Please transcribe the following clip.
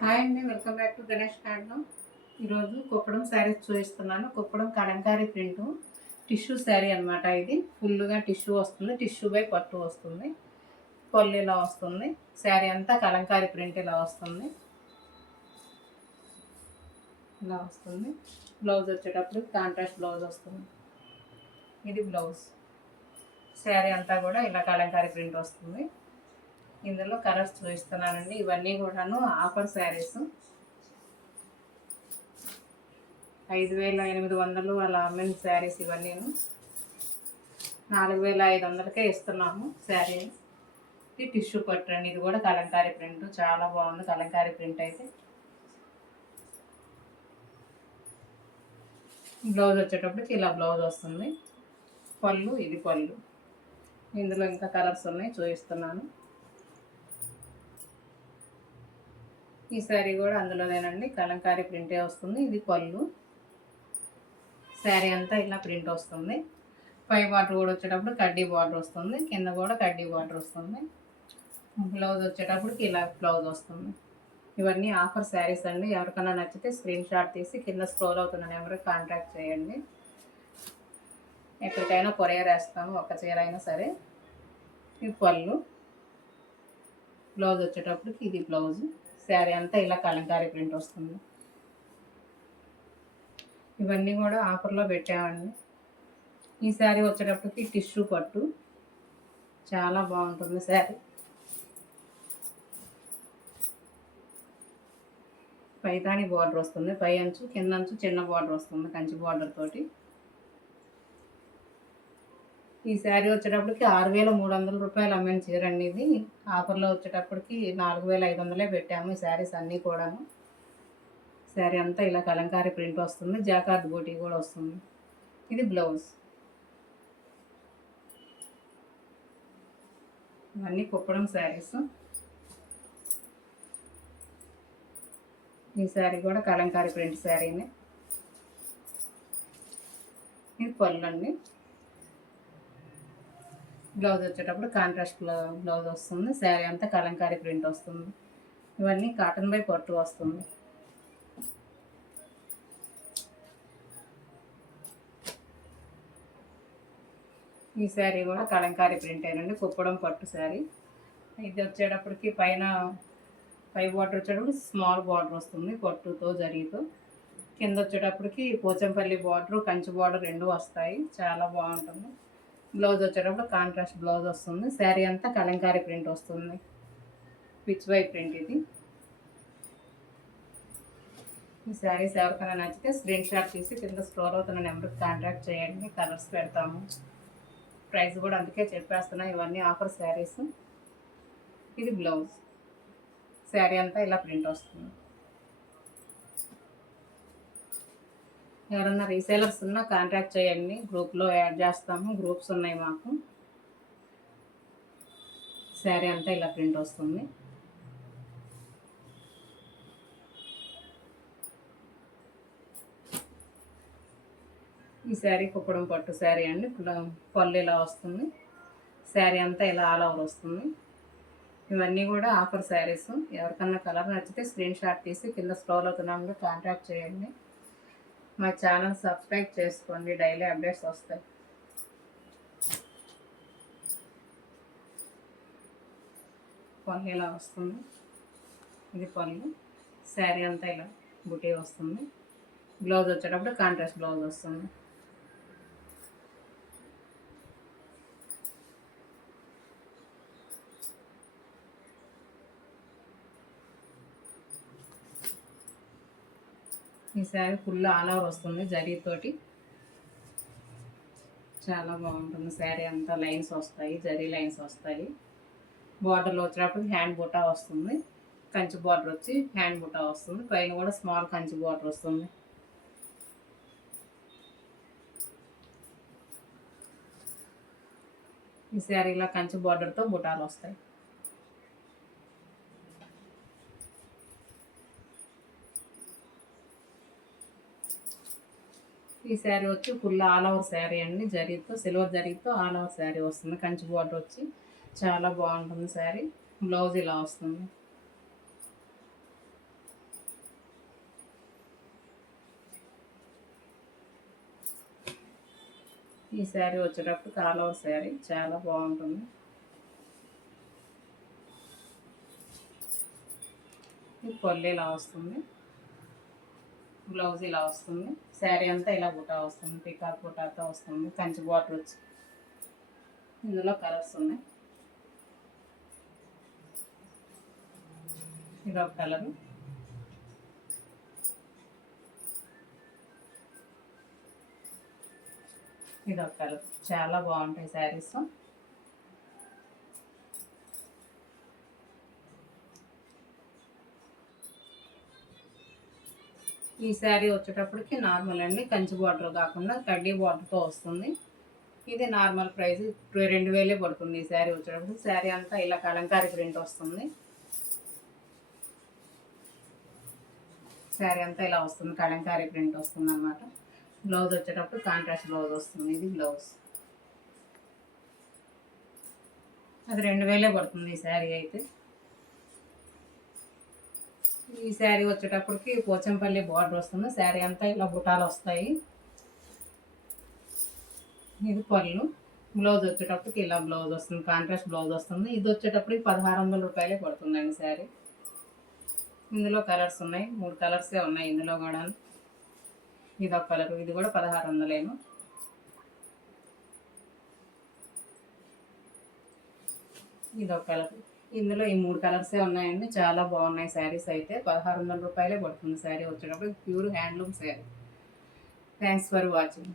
Hi అండి, welcome back to Ganesh handloom. ఈరోజు కుప్పడం శారీస్ చూపిస్తున్నాను. కుప్పడం కలంకారీ ప్రింట్ టిష్యూ శారీ అనమాట. ఇది ఫుల్గా టిష్యూ వస్తుంది, టిష్యూ బై పట్టు వస్తుంది, పళ్ళు ఇలా వస్తుంది. శారీ అంతా కలంకారీ ప్రింట్ ఇలా వస్తుంది. ఇలా వస్తుంది. బ్లౌజ్ వచ్చేటప్పుడు కాంట్రాస్ట్ బ్లౌజ్ వస్తుంది. ఇది బ్లౌజ్. శారీ అంతా కూడా ఇలా కలంకారీ ప్రింట్ వస్తుంది. ఇందులో కలర్స్ చూపిస్తున్నానండి. ఇవన్నీ కూడాను ఆఫర్ శారీస్. 5,800 అలా అమ్మిన శారీస్ ఇవన్నీ 4,500కే ఇస్తున్నాము శారీ. ఇది టిష్యూ పట్టు అండి. ఇది కూడా కలంకారీ ప్రింట్, చాలా బాగుంది కలంకారీ ప్రింట్. అయితే బ్లౌజ్ వచ్చేటప్పటికి ఇలా బ్లౌజ్ వస్తుంది. పళ్ళు, ఇది పళ్ళు. ఇందులో ఇంకా కలర్స్ ఉన్నాయి, చూపిస్తున్నాను. ఈ శారీ కూడా అందులోనేనండి, కలంకారీ ప్రింటే వస్తుంది. ఇది పళ్ళు. శారీ అంతా ఇలా ప్రింట్ వస్తుంది. పై బార్డర్ కూడా వచ్చేటప్పుడు కడ్డీ బార్డర్ వస్తుంది, కింద కూడా కడ్డీ బార్డర్ వస్తుంది. బ్లౌజ్ వచ్చేటప్పటికి ఇలా బ్లౌజ్ వస్తుంది. ఇవన్నీ ఆఫర్ శారీస్ అండి. ఎవరికైనా నచ్చితే స్క్రీన్ షాట్ తీసి కింద స్క్రోల్ అవుతున్న నెంబర్కి కాంటాక్ట్ చేయండి. ఎక్కడికైనా కొరియర్ వేస్తాము, ఒక్క చీర అయినా సరే. ఇది పళ్ళు. బ్లౌజ్ వచ్చేటప్పటికి ఇది బ్లౌజ్. శారీ అంతా ఇలా కలంకారీ ప్రింట్ వస్తుంది. ఇవన్నీ కూడా ఆఫర్లో పెట్టామండి. ఈ శారీ వచ్చేటప్పటికి టిష్యూ పట్టు, చాలా బాగుంటుంది శారీ. పైతాని బార్డర్ వస్తుంది, పై అంచు కింద అంచు చిన్న బార్డర్ వస్తుంది, కంచి బార్డర్ తోటి. ఈ శారీ వచ్చేటప్పటికి 6,300 రూపాయలు అమ్మిన చీరండి. ఇది ఆఫర్లో వచ్చేటప్పటికి 4,500 పెట్టాము ఈ శారీస్ అన్నీ కూడాను. శారీ అంతా ఇలా కలంకారీ ప్రింట్ వస్తుంది, జాకార్డ్ బూటీ కూడా వస్తుంది. ఇది బ్లౌజ్. ఇవన్నీ కుప్పడం శారీస్. ఈ శారీ కూడా కలంకారీ ప్రింట్ శారీనే. ఇది పళ్ళు అండి. బ్లౌజ్ వచ్చేటప్పుడు కాంట్రాస్ట్ బ్లౌజ్ వస్తుంది. శారీ అంతా కలంకారీ ప్రింట్ వస్తుంది. ఇవన్నీ కాటన్ బై పట్టు వస్తుంది. ఈ శారీ కూడా కలంకారీ ప్రింట్ అయినండి, కుప్పడం పట్టు శారీ. ఇది వచ్చేటప్పటికి పై బార్డర్ వచ్చేటప్పుడు స్మాల్ బార్డర్ వస్తుంది, పట్టుతో జరీతో. కింద వచ్చేటప్పటికి పోచంపల్లి బార్డర్, కంచి బార్డర్ రెండు వస్తాయి, చాలా బాగుంటుంది. బ్లౌజ్ వచ్చేటప్పుడు కాంట్రాస్ట్ బ్లౌజ్ వస్తుంది. శారీ అంతా కలంకారీ ప్రింట్ వస్తుంది, పిచ్ వై ప్రింట్. ఇది ఈ శారీస్ ఎవరికైనా నచ్చితే స్క్రీన్ షాట్ తీసి కింద స్క్రోల్ అవుతున్న నెంబర్కి కాంటాక్ట్ చేయండి. కలర్స్ పెడతాము, ప్రైస్ కూడా అందుకే చెప్పేస్తున్నా. ఇవన్నీ ఆఫర్ శారీస్. ఇది బ్లౌజ్. శారీ అంతా ఇలా ప్రింట్ వస్తుంది. ఎవరన్నా రీసేలర్స్ ఉన్నా కాంటాక్ట్ చేయండి, గ్రూప్లో యాడ్ చేస్తాము. గ్రూప్స్ ఉన్నాయి మాకు. శారీ అంతా ఇలా ప్రింట్ వస్తుంది. ఈ శారీ కుప్పడం పట్టు శారీ అండి. పళ్ళు ఇలా వస్తుంది. శారీ అంతా ఇలా ఆల్ ఓవర్ వస్తుంది. ఇవన్నీ కూడా ఆఫర్ శారీస్. ఎవరికన్నా కలర్ నచ్చితే స్క్రీన్ షాట్ తీసి కింద స్క్రోల్ అవుతున్నాము, కాంటాక్ట్ చేయండి. మా ఛానల్ సబ్స్క్రైబ్ చేసుకోండి, డైలీ అప్డేట్స్ వస్తాయి. పళ్ళు ఇలా వస్తుంది. ఇది పళ్ళు. శారీ అంతా ఇలా బుటీ వస్తుంది. బ్లౌజ్ వచ్చేటప్పుడు కాంట్రాస్ట్ బ్లౌజ్ వస్తుంది. ఈ శారీ ఫుల్ ఆల్ ఓవర్ వస్తుంది జరీతోటి, చాలా బాగుంటుంది. శారీ అంతా లైన్స్ వస్తాయి, జరీ లైన్స్ వస్తాయి. బార్డర్లో వచ్చేటప్పుడు హ్యాండ్ బుటా వస్తుంది, కంచి బార్డర్ వచ్చి హ్యాండ్ బుటా వస్తుంది. పైన కూడా స్మాల్ కంచి బార్డర్ వస్తుంది. ఈ శారీలో కంచి బార్డర్తో బుటాలు వస్తాయి. ఈ శారీ వచ్చి ఫుల్ ఆల్ ఓవర్ శారీ అండి, జరీతో సిల్వర్ జరీతో ఆల్ ఓవర్ శారీ వస్తుంది. కంచి బార్డర్ వచ్చి చాలా బాగుంటుంది శారీ. బ్లౌజ్ ఇలా వస్తుంది. ఈ శారీ వచ్చేటప్పుడు ఆల్ ఓవర్ శారీ చాలా బాగుంటుంది. పళ్ళు ఇలా వస్తుంది, బ్లౌజ్ ఇలా వస్తుంది, శారీ అంతా ఇలా బుటా వస్తుంది, పికాక్ బుటాతో వస్తుంది, కంచి బార్డర్ వచ్చి ఇందులో కలర్స్ ఉన్నాయి. ఇదొక కలరు, ఇదొక కలర్. చాలా బాగుంటాయి శారీస్. ఈ శారీ వచ్చేటప్పటికి నార్మల్ అండి, కంచి బార్డర్ కాకుండా కడ్డీ బార్డర్తో వస్తుంది. ఇది నార్మల్ ప్రైస్ 2000 పడుతుంది. ఈ శారీ వచ్చేటప్పుడు శారీ అంతా ఇలా కలంకారీ ప్రింట్ వస్తుంది. శారీ అంతా ఇలా వస్తుంది, కలంకారీ ప్రింట్ వస్తుంది అన్నమాట. బ్లౌజ్ వచ్చేటప్పుడు కాంట్రాస్ట్ బ్లౌజ్ వస్తుంది. ఇది బ్లౌజ్. అది 2000 పడుతుంది ఈ శారీ అయితే. ఈ శారీ వచ్చేటప్పటికి పోచంపల్లి బార్డర్ వస్తుంది. శారీ అంతా ఇలా బుటాలు వస్తాయి. ఇది పళ్ళు. బ్లౌజ్ వచ్చేటప్పటికి ఇలా బ్లౌజ్ వస్తుంది, కాంట్రాస్ట్ బ్లౌజ్ వస్తుంది. ఇది వచ్చేటప్పటికి 1600 రూపాయలే పడుతుందండి శారీ. ఇందులో కలర్స్ ఉన్నాయి, 3 కలర్సే ఉన్నాయి ఇందులో కూడా. ఇది ఒక కలర్, ఇది కూడా 1600. ఇది ఒక కలర్. ఇందులో ఈ 3 కలర్సే ఉన్నాయండి. చాలా బాగున్నాయి శారీస్ అయితే. 1600 రూపాయలే పడుతుంది శారీ వచ్చేటప్పుడు. Pure handloom sari. Thanks for watching.